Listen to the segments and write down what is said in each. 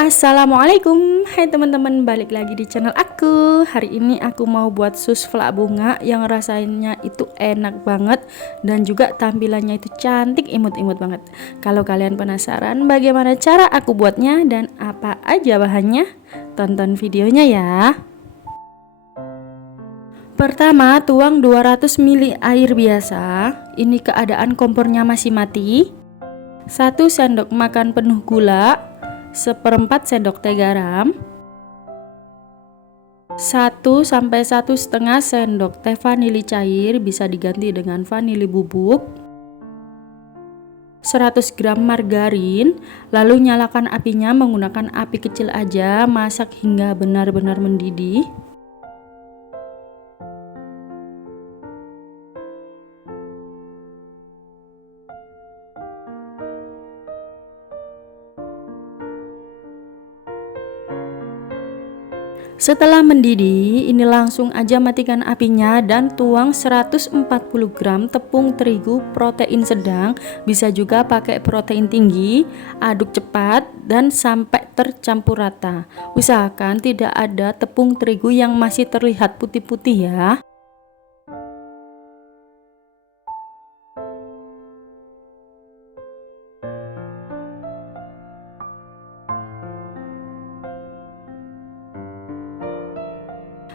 Assalamualaikum, hai teman-teman, balik lagi di channel aku. Hari ini aku mau buat sus flak bunga yang rasanya itu enak banget dan juga tampilannya itu cantik, imut-imut banget. Kalau kalian penasaran bagaimana cara aku buatnya dan apa aja bahannya, tonton videonya ya. Pertama, tuang 200 ml air biasa. Ini keadaan kompornya masih mati. 1 sendok makan penuh gula, 1/4 sendok teh garam, 1-1,5 sendok teh vanili cair, bisa diganti dengan vanili bubuk, 100 gram margarin. Lalu nyalakan apinya menggunakan api kecil aja, masak hingga benar-benar mendidih. Setelah mendidih, ini langsung aja matikan apinya dan tuang 140 gram tepung terigu protein sedang, bisa juga pakai protein tinggi. Aduk cepat dan sampai tercampur rata. Usahakan tidak ada tepung terigu yang masih terlihat putih-putih ya.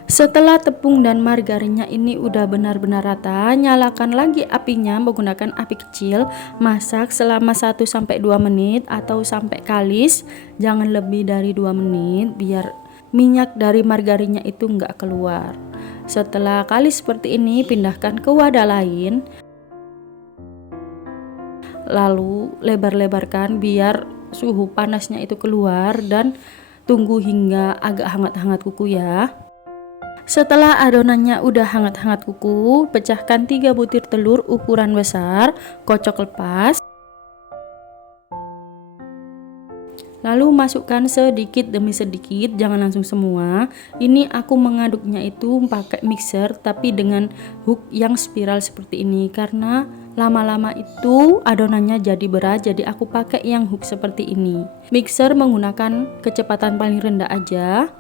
Setelah tepung dan margarinnya ini udah benar-benar rata, nyalakan lagi apinya menggunakan api kecil. Masak selama 1-2 menit atau sampai kalis, jangan lebih dari 2 menit biar minyak dari margarinnya itu nggak keluar. Setelah kalis seperti ini, pindahkan ke wadah lain, lalu lebar-lebarkan biar suhu panasnya itu keluar dan tunggu hingga agak hangat-hangat kuku ya. Setelah adonannya udah hangat-hangat kuku, pecahkan 3 butir telur ukuran besar, kocok lepas. Lalu masukkan sedikit demi sedikit, jangan langsung semua. Ini aku mengaduknya itu pakai mixer tapi dengan hook yang spiral seperti ini, karena lama-lama itu adonannya jadi berat, jadi aku pakai yang hook seperti ini. Mixer menggunakan kecepatan paling rendah aja.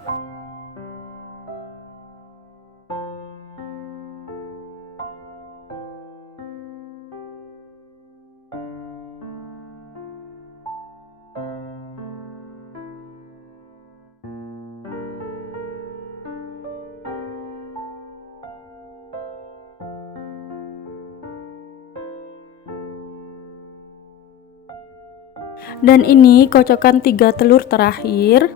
Dan ini kocokkan 3 telur terakhir.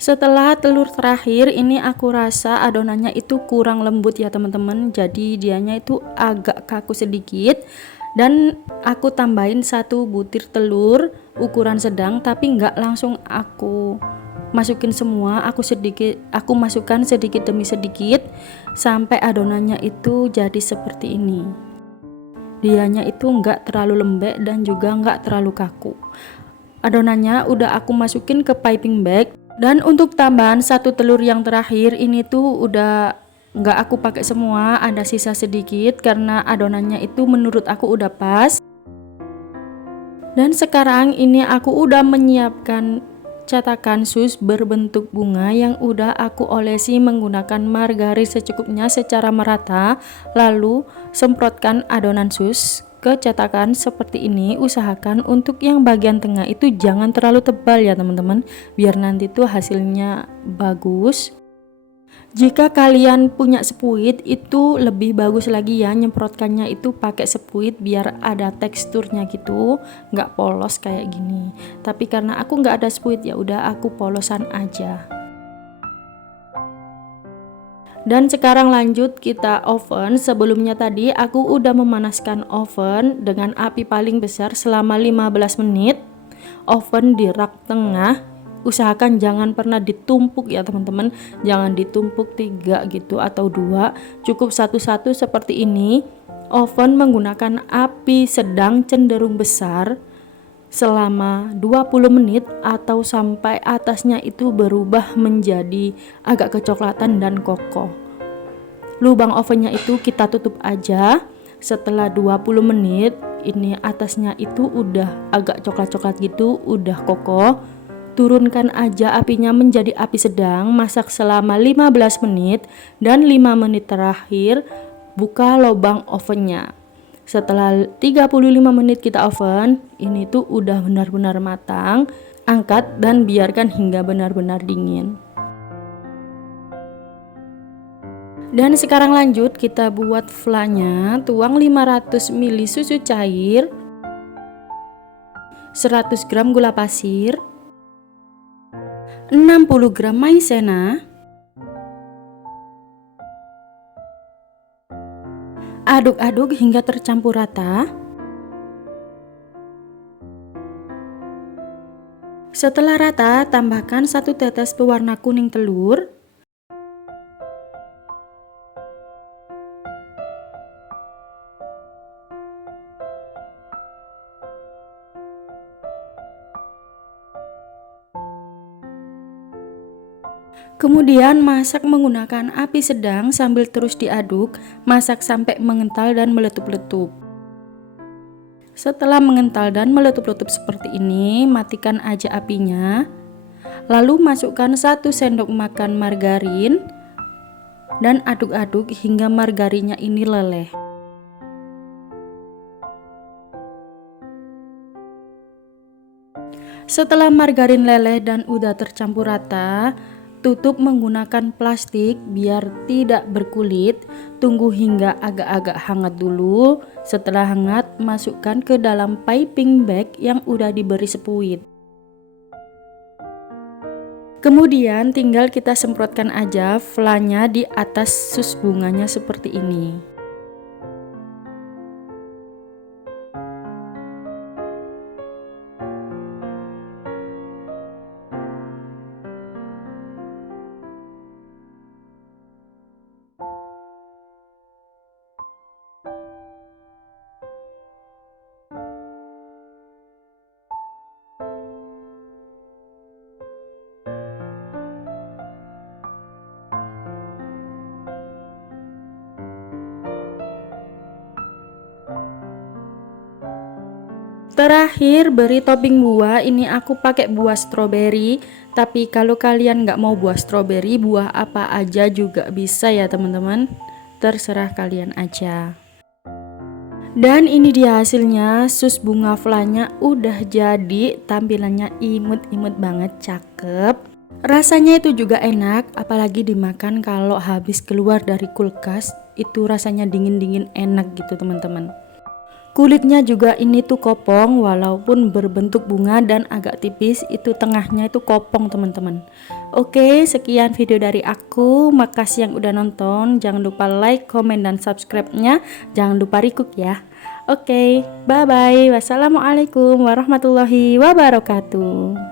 Setelah telur terakhir, ini aku rasa adonannya itu kurang lembut ya teman-teman, jadi dianya itu agak kaku sedikit. Dan aku tambahin 1 butir telur ukuran sedang, tapi nggak langsung aku masukin semua, aku masukkan sedikit demi sedikit sampai adonannya itu jadi seperti ini. Dianya itu nggak terlalu lembek dan juga nggak terlalu kaku. Adonannya udah aku masukin ke piping bag. Dan untuk tambahan 1 telur yang terakhir ini tuh udah nggak aku pakai semua, ada sisa sedikit karena adonannya itu menurut aku udah pas. Dan sekarang ini aku udah menyiapkan cetakan sus berbentuk bunga yang udah aku olesi menggunakan margarin secukupnya secara merata. Lalu semprotkan adonan sus ke cetakan seperti ini. Usahakan untuk yang bagian tengah itu jangan terlalu tebal ya teman-teman, biar nanti tuh hasilnya bagus. Jika kalian punya sepuit itu lebih bagus lagi ya, nyemprotkannya itu pakai sepuit biar ada teksturnya gitu, nggak polos kayak gini. Tapi karena aku nggak ada sepuit ya udah aku polosan aja. Dan sekarang lanjut kita oven. Sebelumnya tadi aku udah memanaskan oven dengan api paling besar selama 15 menit. Oven di rak tengah. Usahakan jangan pernah ditumpuk ya teman-teman. Jangan ditumpuk 3 gitu atau 2. Cukup satu-satu seperti ini. Oven menggunakan api sedang cenderung besar. selama 20 menit atau sampai atasnya itu berubah menjadi agak kecoklatan dan kokoh. Lubang ovennya itu kita tutup aja. Setelah 20 menit ini atasnya itu udah agak coklat-coklat gitu, udah kokoh. Turunkan aja apinya menjadi api sedang, masak selama 15 menit dan 5 menit terakhir buka lubang ovennya. Setelah 35 menit kita oven, ini tuh udah benar-benar matang. Angkat dan biarkan hingga benar-benar dingin. Dan sekarang lanjut kita buat flanya. Tuang 500 ml susu cair, 100 gram gula pasir, 60 gram maizena. Aduk-aduk hingga tercampur rata. Setelah rata, tambahkan 1 tetes pewarna kuning telur. Kemudian masak menggunakan api sedang sambil terus diaduk, masak sampai mengental dan meletup-letup. Setelah mengental dan meletup-letup seperti ini, matikan aja apinya. Lalu masukkan 1 sendok makan margarin dan aduk-aduk hingga margarinnya ini leleh. Setelah margarin leleh dan udah tercampur rata, tutup menggunakan plastik biar tidak berkulit. Tunggu hingga agak-agak hangat dulu. Setelah hangat, masukkan ke dalam piping bag yang udah diberi sepuit. Kemudian tinggal kita semprotkan aja flanya di atas sus bunganya seperti ini. Terakhir beri topping buah. Ini aku pakai buah stroberi, tapi kalau kalian nggak mau buah stroberi, buah apa aja juga bisa ya teman-teman, terserah kalian aja. Dan ini dia hasilnya, sus bunga flanya udah jadi. Tampilannya imut-imut banget, cakep. Rasanya itu juga enak, apalagi dimakan kalau habis keluar dari kulkas. Itu rasanya dingin-dingin enak gitu teman-teman. Kulitnya juga ini tuh kopong, walaupun berbentuk bunga dan agak tipis, itu tengahnya itu kopong teman-teman. Oke, sekian video dari aku. Makasih yang udah nonton. Jangan lupa like, komen, dan subscribe-nya. Jangan lupa recook ya. Oke, bye-bye. Wassalamualaikum warahmatullahi wabarakatuh.